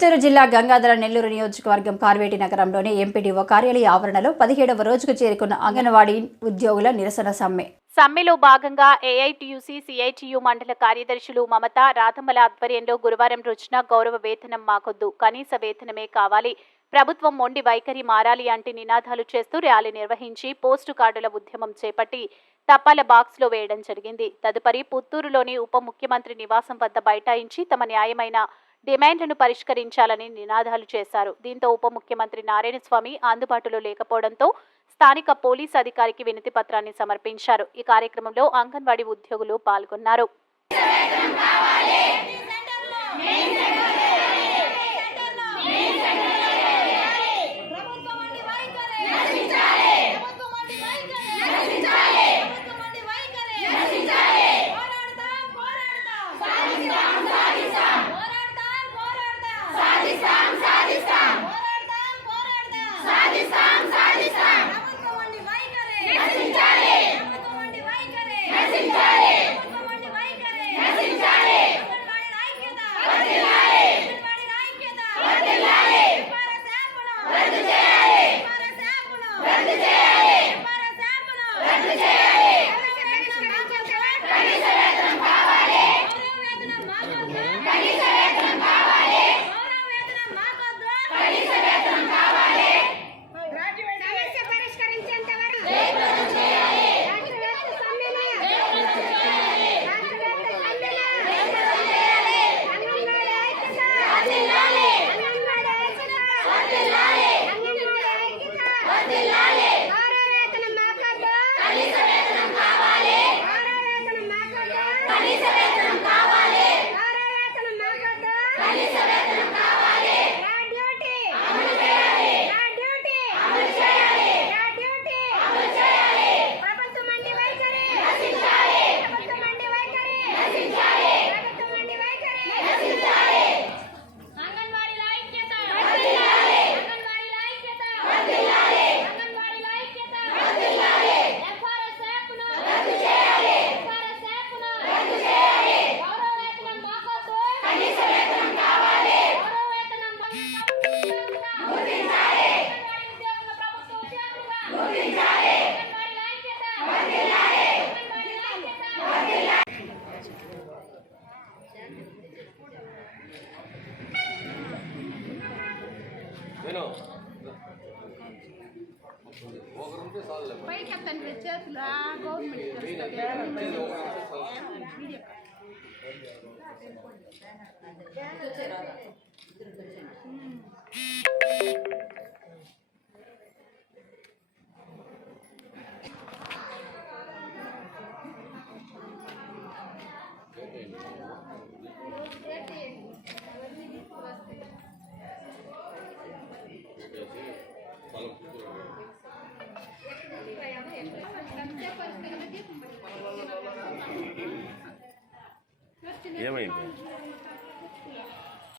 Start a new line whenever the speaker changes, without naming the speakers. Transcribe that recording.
చిత్తూరు జిల్లా గంగాధర నెల్లూరు నియోజకవర్గం కార్వేటి నగరంలోని ఎంపీడీఓ కార్యాలయ ఆవరణలో పదిహేడవ రోజుకు చేరుకున్న అంగన్వాడీ ఉద్యోగుల నిరసన సమ్మె.
సమ్మెలో భాగంగా ఏఐటీయూసీ సిఐటియు మండల కార్యదర్శులు మమత రాధమ్మల ఆధ్వర్యంలో గురువారం రోజున గౌరవ వేతనం మాకొద్దు కనీస వేతనమే కావాలి. ప్రభుత్వం మొండి వైఖరి మారాలి అంటే నినాదాలు చేస్తూ ర్యాలీ నిర్వహించి పోస్టు కార్డుల ఉద్యమం చేపట్టి తపాల బాక్స్లో వేయడం జరిగింది. తదుపరి పుత్తూరులోని ఉప ముఖ్యమంత్రి నివాసం వద్ద బైఠాయించి తమ న్యాయమైన డిమాండ్లను పరిష్కరించాలని నినాదాలు చేశారు. దీంతో ఉప ముఖ్యమంత్రి నారాయణస్వామి అందుబాటులో లేకపోవడంతో స్థానిక పోలీస్ అధికారికి వినతి పత్రాన్ని సమర్పించారు. ఈ కార్యక్రమంలో అంగన్వాడీ ఉద్యోగులు పాల్గొన్నారు.
నేను ఒకరుంటే చాలులే
పైకి ఎత్తండి చేతులు గవర్నమెంట్
ఏమైంది?